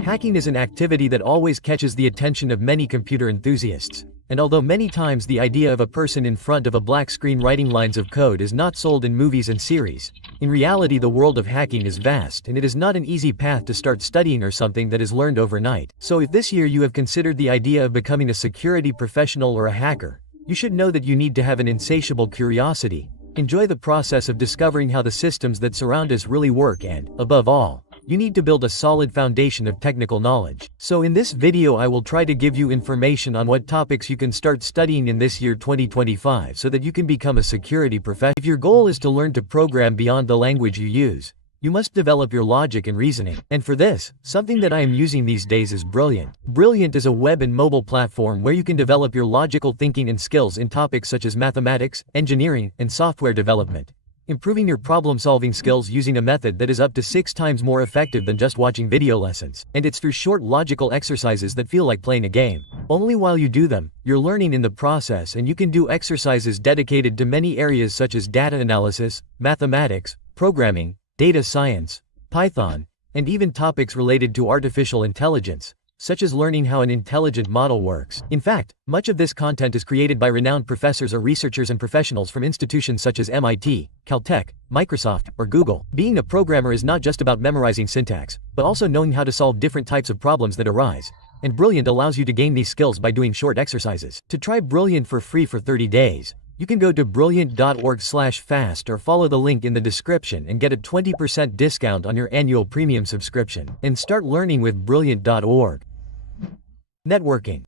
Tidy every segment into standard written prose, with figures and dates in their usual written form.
Hacking is an activity that always catches the attention of many computer enthusiasts. And although many times the idea of a person in front of a black screen writing lines of code is not sold in movies and series, in reality the world of hacking is vast and it is not an easy path to start studying or something that is learned overnight. So if this year you have considered the idea of becoming a security professional or a hacker, you should know that you need to have an insatiable curiosity, enjoy the process of discovering how the systems that surround us really work and, above all, you need to build a solid foundation of technical knowledge. So in this video I will try to give you information on what topics you can start studying in this year 2025 so that you can become a security professional. If your goal is to learn to program beyond the language you use, you must develop your logic and reasoning. And for this, something that I am using these days is Brilliant. Brilliant is a web and mobile platform where you can develop your logical thinking and skills in topics such as mathematics, engineering, and software development, improving your problem-solving skills using a method that is up to 6 times more effective than just watching video lessons. And it's through short logical exercises that feel like playing a game. Only while you do them, you're learning in the process, and you can do exercises dedicated to many areas such as data analysis, mathematics, programming, data science, Python, and even topics related to artificial intelligence, such as learning how an intelligent model works. In fact, much of this content is created by renowned professors or researchers and professionals from institutions such as MIT, Caltech, Microsoft, or Google. Being a programmer is not just about memorizing syntax, but also knowing how to solve different types of problems that arise. And Brilliant allows you to gain these skills by doing short exercises. To try Brilliant for free for 30 days, you can go to brilliant.org/fast or follow the link in the description and get a 20% discount on your annual premium subscription, and start learning with brilliant.org. Networking.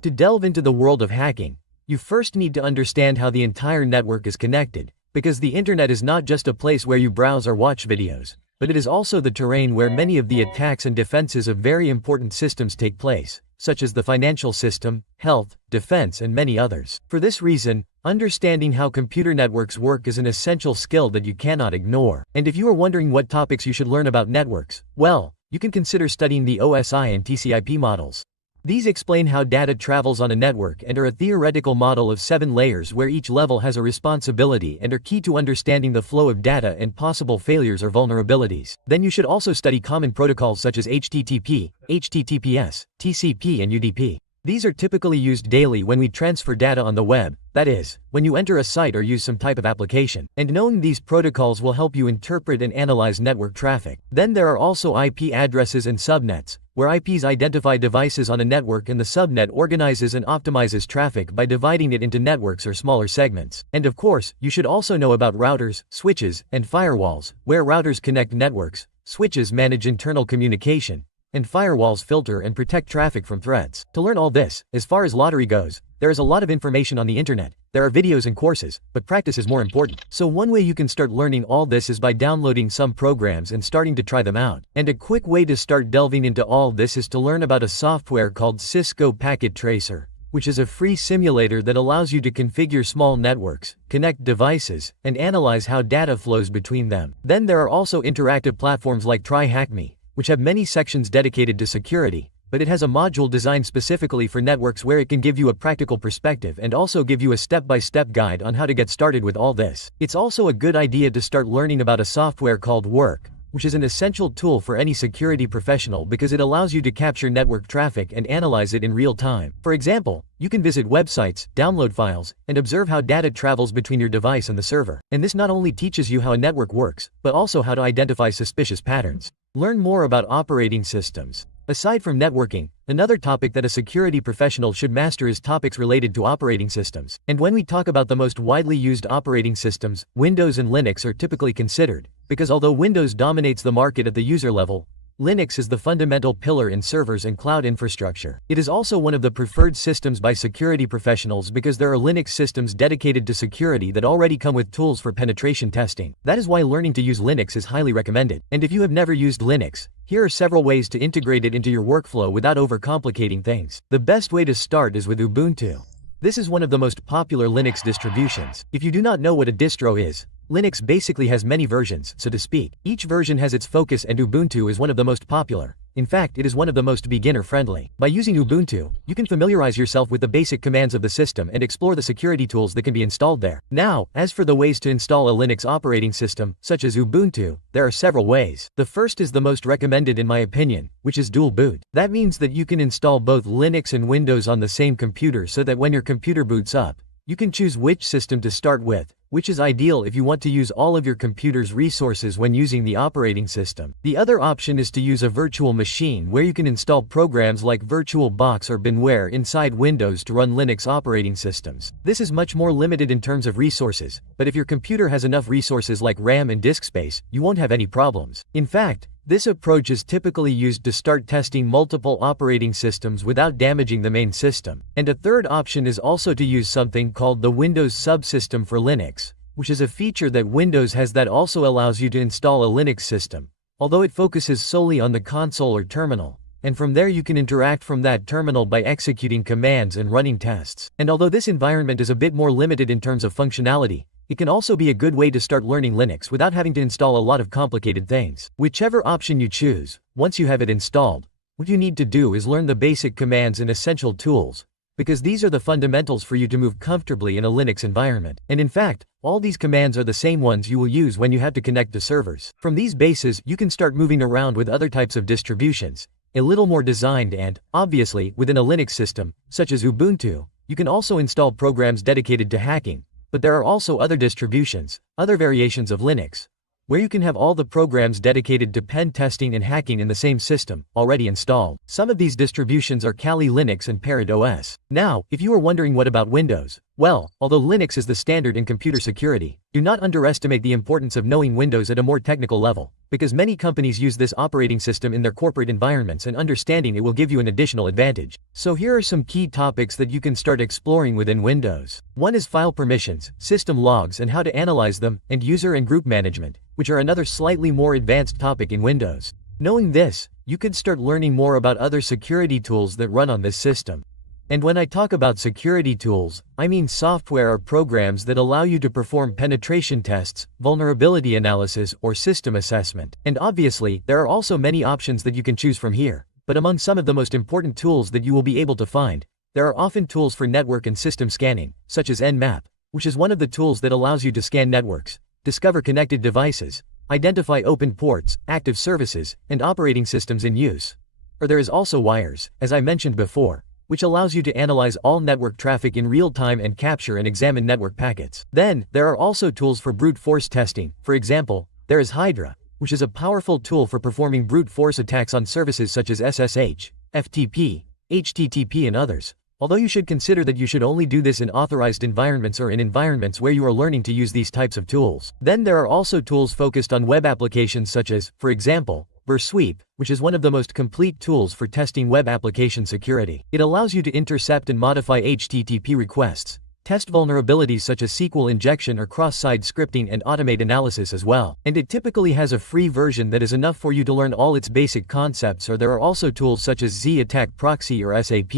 To delve into the world of hacking, you first need to understand how the entire network is connected, because the internet is not just a place where you browse or watch videos, but it is also the terrain where many of the attacks and defenses of very important systems take place, such as the financial system, health, defense, and many others. For this reason, understanding how computer networks work is an essential skill that you cannot ignore. And if you are wondering what topics you should learn about networks, well, you can consider studying the OSI and TCP models. These explain how data travels on a network and are a theoretical model of 7 layers where each level has a responsibility and are key to understanding the flow of data and possible failures or vulnerabilities. Then you should also study common protocols such as HTTP, HTTPS, TCP, and UDP. These are typically used daily when we transfer data on the web, that is, when you enter a site or use some type of application. And knowing these protocols will help you interpret and analyze network traffic. Then there are also IP addresses and subnets, where IPs identify devices on a network and the subnet organizes and optimizes traffic by dividing it into networks or smaller segments. And of course, you should also know about routers, switches, and firewalls, where routers connect networks, switches manage internal communication, and firewalls filter and protect traffic from threats. To learn all this, as far as lottery goes, there is a lot of information on the internet. There are videos and courses, but practice is more important. So one way you can start learning all this is by downloading some programs and starting to try them out. And a quick way to start delving into all this is to learn about a software called Cisco Packet Tracer, which is a free simulator that allows you to configure small networks, connect devices, and analyze how data flows between them. Then there are also interactive platforms like TryHackMe, which have many sections dedicated to security, but it has a module designed specifically for networks where it can give you a practical perspective and also give you a step-by-step guide on how to get started with all this. It's also a good idea to start learning about a software called Burp, which is an essential tool for any security professional because it allows you to capture network traffic and analyze it in real time. For example, you can visit websites, download files, and observe how data travels between your device and the server. And this not only teaches you how a network works, but also how to identify suspicious patterns. Learn more about operating systems. Aside from networking, another topic that a security professional should master is topics related to operating systems. And when we talk about the most widely used operating systems, Windows and Linux are typically considered, because although Windows dominates the market at the user level, Linux is the fundamental pillar in servers and cloud infrastructure. It is also one of the preferred systems by security professionals because there are Linux systems dedicated to security that already come with tools for penetration testing. That is why learning to use Linux is highly recommended. And if you have never used Linux, here are several ways to integrate it into your workflow without overcomplicating things. The best way to start is with Ubuntu. This is one of the most popular Linux distributions. If you do not know what a distro is, Linux basically has many versions, so to speak. Each version has its focus and Ubuntu is one of the most popular, In fact, it is one of the most beginner-friendly. By using Ubuntu, you can familiarize yourself with the basic commands of the system and explore the security tools that can be installed there. Now, as for the ways to install a Linux operating system, such as Ubuntu, there are several ways. The first is the most recommended in my opinion, which is dual boot. That means that you can install both Linux and Windows on the same computer so that when your computer boots up, you can choose which system to start with, which is ideal if you want to use all of your computer's resources when using the operating system. The other option is to use a virtual machine where you can install programs like VirtualBox or Binware inside Windows to run Linux operating systems. This is much more limited in terms of resources, but if your computer has enough resources like RAM and disk space, you won't have any problems. In fact, this approach is typically used to start testing multiple operating systems without damaging the main system. And a third option is also to use something called the Windows subsystem for Linux, which is a feature that Windows has that also allows you to install a Linux system, although it focuses solely on the console or terminal, and from there you can interact from that terminal by executing commands and running tests. And although this environment is a bit more limited in terms of functionality, it can also be a good way to start learning Linux without having to install a lot of complicated things. Whichever option you choose, once you have it installed, what you need to do is learn the basic commands and essential tools, because these are the fundamentals for you to move comfortably in a Linux environment. And in fact, all these commands are the same ones you will use when you have to connect to servers. From these bases, you can start moving around with other types of distributions, a little more designed and, obviously, within a Linux system, such as Ubuntu, you can also install programs dedicated to hacking. But there are also other distributions, other variations of Linux, where you can have all the programs dedicated to pen testing and hacking in the same system, already installed. Some of these distributions are Kali Linux and Parrot OS. Now, if you are wondering what about Windows, well, although Linux is the standard in computer security, do not underestimate the importance of knowing Windows at a more technical level, because many companies use this operating system in their corporate environments and understanding it will give you an additional advantage. So here are some key topics that you can start exploring within Windows. One is file permissions, system logs and how to analyze them, and user and group management, which are another slightly more advanced topic in Windows. Knowing this, you could start learning more about other security tools that run on this system. And when I talk about security tools, I mean software or programs that allow you to perform penetration tests, vulnerability analysis, or system assessment. And obviously, there are also many options that you can choose from here, but among some of the most important tools that you will be able to find, there are often tools for network and system scanning, such as Nmap, which is one of the tools that allows you to scan networks, discover connected devices, identify open ports, active services, and operating systems in use. Or there is also Wires, as I mentioned before, which allows you to analyze all network traffic in real time and capture and examine network packets. Then, there are also tools for brute force testing. For example, there is Hydra, which is a powerful tool for performing brute force attacks on services such as SSH, FTP, HTTP and others. Although you should consider that you should only do this in authorized environments or in environments where you are learning to use these types of tools. Then there are also tools focused on web applications such as, for example, Burp, which is one of the most complete tools for testing web application security. It allows you to intercept and modify HTTP requests, test vulnerabilities such as SQL injection or cross-site scripting and automate analysis as well. And it typically has a free version that is enough for you to learn all its basic concepts. Or there are also tools such as Z-Attack Proxy or SAP,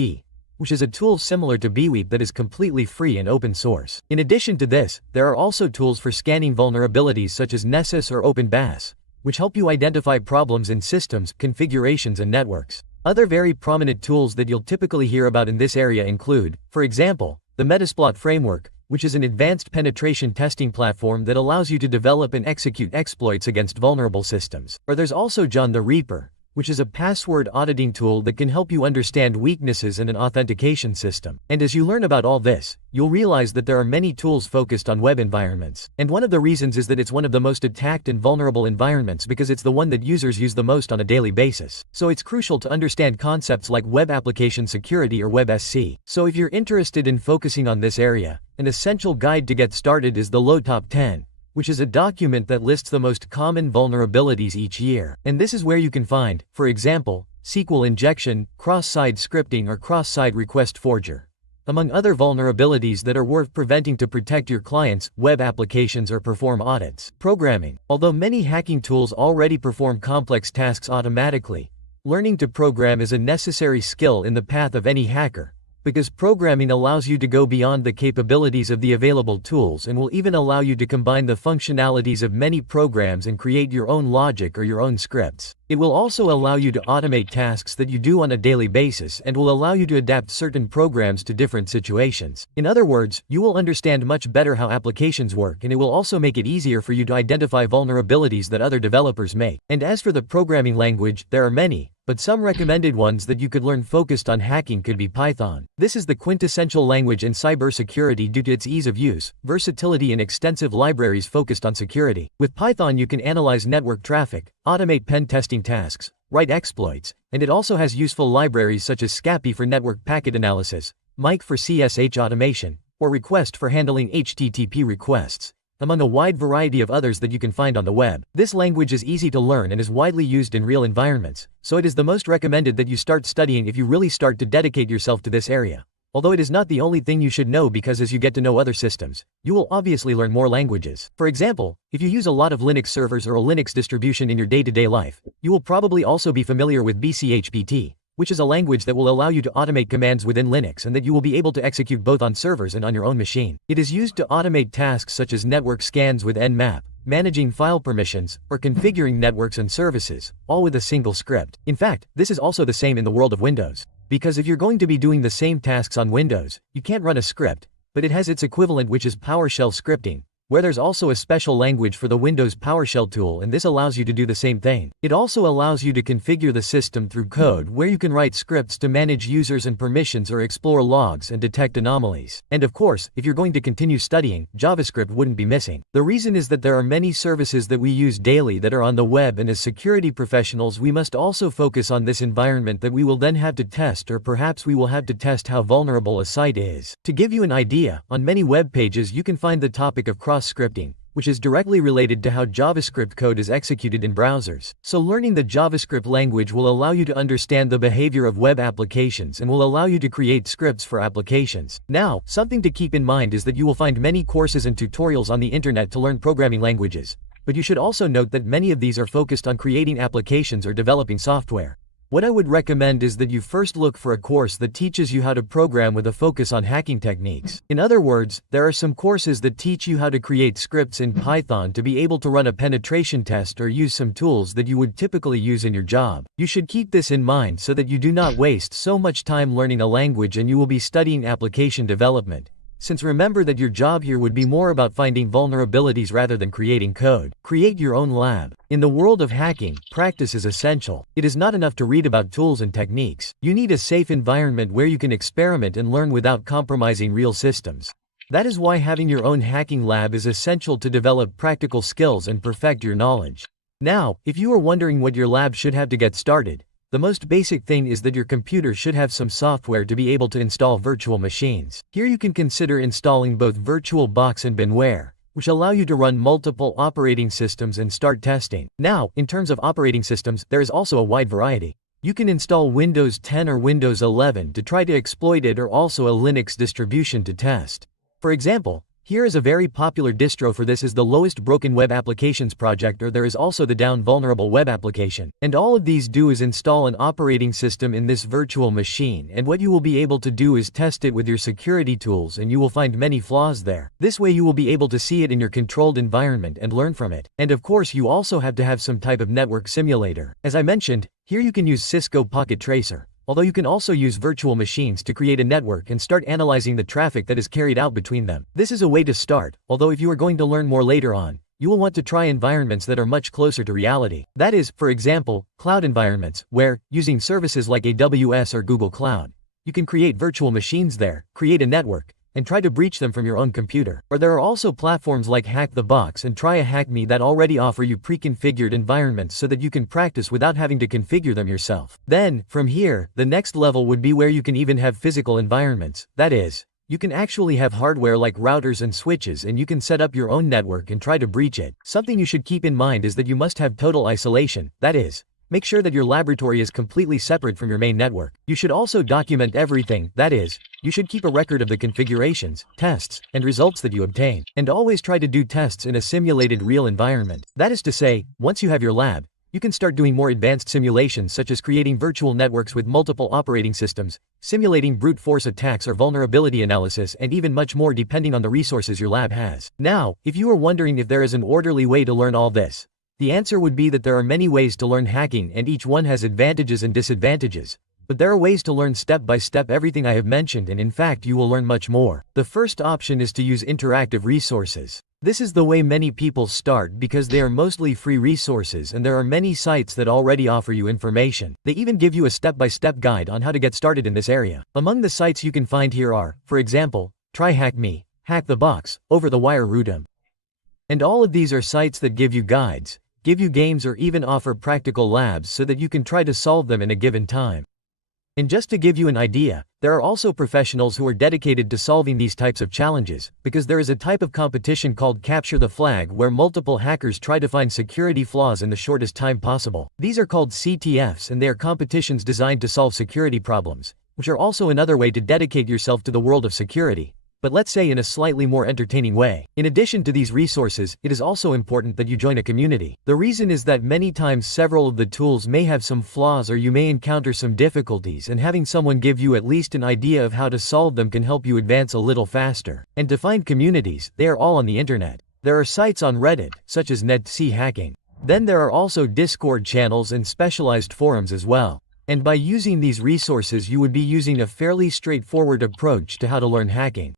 which is a tool similar to Bweep that is completely free and open source. In addition to this, there are also tools for scanning vulnerabilities such as Nessus or OpenBAS, which help you identify problems in systems, configurations and networks. Other very prominent tools that you'll typically hear about in this area include, for example, the Metasploit framework, which is an advanced penetration testing platform that allows you to develop and execute exploits against vulnerable systems. Or there's also John the Reaper, which is a password auditing tool that can help you understand weaknesses in an authentication system. And as you learn about all this, you'll realize that there are many tools focused on web environments. And one of the reasons is that it's one of the most attacked and vulnerable environments because it's the one that users use the most on a daily basis. So it's crucial to understand concepts like web application security or WebSC. So if you're interested in focusing on this area, an essential guide to get started is the Low Top 10, which is a document that lists the most common vulnerabilities each year. And this is where you can find, for example, SQL injection, cross-site scripting or cross-site request forger, among other vulnerabilities that are worth preventing to protect your clients' web applications or perform audits. Programming. Although many hacking tools already perform complex tasks automatically, learning to program is a necessary skill in the path of any hacker, because programming allows you to go beyond the capabilities of the available tools and will even allow you to combine the functionalities of many programs and create your own logic or your own scripts. It will also allow you to automate tasks that you do on a daily basis and will allow you to adapt certain programs to different situations. In other words, you will understand much better how applications work, and it will also make it easier for you to identify vulnerabilities that other developers make. And as for the programming language, there are many, but some recommended ones that you could learn focused on hacking could be Python. This is the quintessential language in cybersecurity due to its ease of use, versatility and extensive libraries focused on security. With Python you can analyze network traffic, automate pen testing tasks, write exploits, and it also has useful libraries such as scapy for network packet analysis, mic for CSH automation, or request for handling HTTP requests, among a wide variety of others that you can find on the web. This language is easy to learn and is widely used in real environments, so it is the most recommended that you start studying if you really start to dedicate yourself to this area. Although it is not the only thing you should know, because as you get to know other systems, you will obviously learn more languages. For example, if you use a lot of Linux servers or a Linux distribution in your day-to-day life, you will probably also be familiar with BCHPT, which is a language that will allow you to automate commands within Linux and that you will be able to execute both on servers and on your own machine. It is used to automate tasks such as network scans with Nmap, managing file permissions, or configuring networks and services, all with a single script. In fact, this is also the same in the world of Windows. Because if you're going to be doing the same tasks on Windows, you can't run a script, but it has its equivalent, which is PowerShell scripting, where there's also a special language for the Windows PowerShell tool, and this allows you to do the same thing. It also allows you to configure the system through code, where you can write scripts to manage users and permissions or explore logs and detect anomalies. And of course, if you're going to continue studying, JavaScript wouldn't be missing. The reason is that there are many services that we use daily that are on the web, and as security professionals we must also focus on this environment that we will then have to test, or perhaps we will have to test how vulnerable a site is. To give you an idea, on many web pages you can find the topic of cross-scripting, which is directly related to how JavaScript code is executed in browsers. So learning the JavaScript language will allow you to understand the behavior of web applications and will allow you to create scripts for applications. Now, something to keep in mind is that you will find many courses and tutorials on the internet to learn programming languages, but you should also note that many of these are focused on creating applications or developing software. What I would recommend is that you first look for a course that teaches you how to program with a focus on hacking techniques. In other words, there are some courses that teach you how to create scripts in Python to be able to run a penetration test or use some tools that you would typically use in your job. You should keep this in mind so that you do not waste so much time learning a language and you will be studying application development. Since remember that your job here would be more about finding vulnerabilities rather than creating code. Create your own lab. In the world of hacking, practice is essential. It is not enough to read about tools and techniques. You need a safe environment where you can experiment and learn without compromising real systems. That is why having your own hacking lab is essential to develop practical skills and perfect your knowledge. Now, if you are wondering what your lab should have to get started, the most basic thing is that your computer should have some software to be able to install virtual machines. Here you can consider installing both VirtualBox and Binware, which allow you to run multiple operating systems and start testing. Now, in terms of operating systems, there is also a wide variety. You can install Windows 10 or Windows 11 to try to exploit it, or also a Linux distribution to test. For example, here is a very popular distro for this is the Lowest Broken Web Applications project, or there is also the Down Vulnerable Web Application. And all of these do is install an operating system in this virtual machine, and what you will be able to do is test it with your security tools, and you will find many flaws there. This way you will be able to see it in your controlled environment and learn from it. And of course you also have to have some type of network simulator. As I mentioned, here you can use Cisco Pocket Tracer. Although you can also use virtual machines to create a network and start analyzing the traffic that is carried out between them. This is a way to start, although if you are going to learn more later on, you will want to try environments that are much closer to reality. That is, for example, cloud environments, where, using services like AWS or Google Cloud, you can create virtual machines there, create a network, and try to breach them from your own computer. Or there are also platforms like Hack the Box and Try a Hack Me that already offer you pre-configured environments so that you can practice without having to configure them yourself. Then, from here, the next level would be where you can even have physical environments. That is, you can actually have hardware like routers and switches, and you can set up your own network and try to breach it. Something you should keep in mind is that you must have total isolation. That is, make sure that your laboratory is completely separate from your main network. You should also document everything. That is, you should keep a record of the configurations, tests, and results that you obtain. And always try to do tests in a simulated real environment. That is to say, once you have your lab, you can start doing more advanced simulations such as creating virtual networks with multiple operating systems, simulating brute force attacks or vulnerability analysis, and even much more depending on the resources your lab has. Now, if you are wondering if there is an orderly way to learn all this, the answer would be that there are many ways to learn hacking and each one has advantages and disadvantages. But there are ways to learn step by step everything I have mentioned, and in fact you will learn much more. The first option is to use interactive resources. This is the way many people start because they are mostly free resources and there are many sites that already offer you information. They even give you a step-by-step guide on how to get started in this area. Among the sites you can find here are, for example, TryHackMe, Hack the Box, Over the Wire Rootum. And all of these are sites that give you guides, give you games, or even offer practical labs so that you can try to solve them in a given time. And just to give you an idea, there are also professionals who are dedicated to solving these types of challenges, because there is a type of competition called Capture the Flag where multiple hackers try to find security flaws in the shortest time possible. These are called CTFs and they are competitions designed to solve security problems, which are also another way to dedicate yourself to the world of security. But let's say in a slightly more entertaining way. In addition to these resources, it is also important that you join a community. The reason is that many times several of the tools may have some flaws or you may encounter some difficulties, and having someone give you at least an idea of how to solve them can help you advance a little faster. And to find communities, they are all on the internet. There are sites on Reddit, such as Net-C Hacking. Then there are also Discord channels and specialized forums as well. And by using these resources you would be using a fairly straightforward approach to how to learn hacking.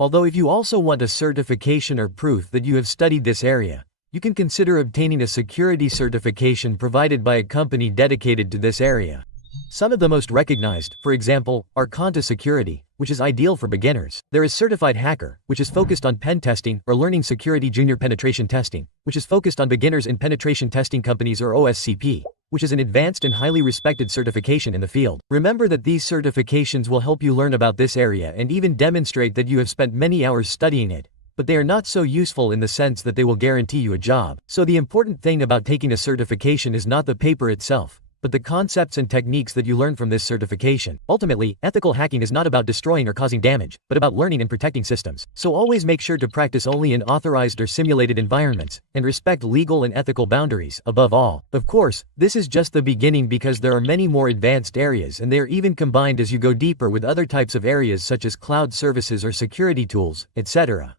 Although if you also want a certification or proof that you have studied this area, you can consider obtaining a security certification provided by a company dedicated to this area. Some of the most recognized, for example, are Conta Security, which is ideal for beginners. There is Certified Hacker, which is focused on pen testing, or Learning Security Junior Penetration Testing, which is focused on beginners in penetration testing companies, or OSCP, which is an advanced and highly respected certification in the field. Remember that these certifications will help you learn about this area and even demonstrate that you have spent many hours studying it, but they are not so useful in the sense that they will guarantee you a job. So the important thing about taking a certification is not the paper itself, but the concepts and techniques that you learn from this certification. Ultimately, ethical hacking is not about destroying or causing damage, but about learning and protecting systems. So always make sure to practice only in authorized or simulated environments, and respect legal and ethical boundaries, above all. Of course, this is just the beginning because there are many more advanced areas and they are even combined as you go deeper with other types of areas such as cloud services or security tools, etc.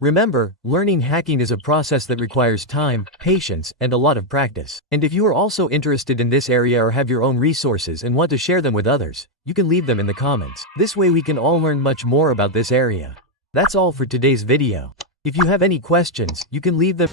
Remember, learning hacking is a process that requires time, patience, and a lot of practice. And if you are also interested in this area or have your own resources and want to share them with others, you can leave them in the comments. This way we can all learn much more about this area. That's all for today's video. If you have any questions, you can leave them.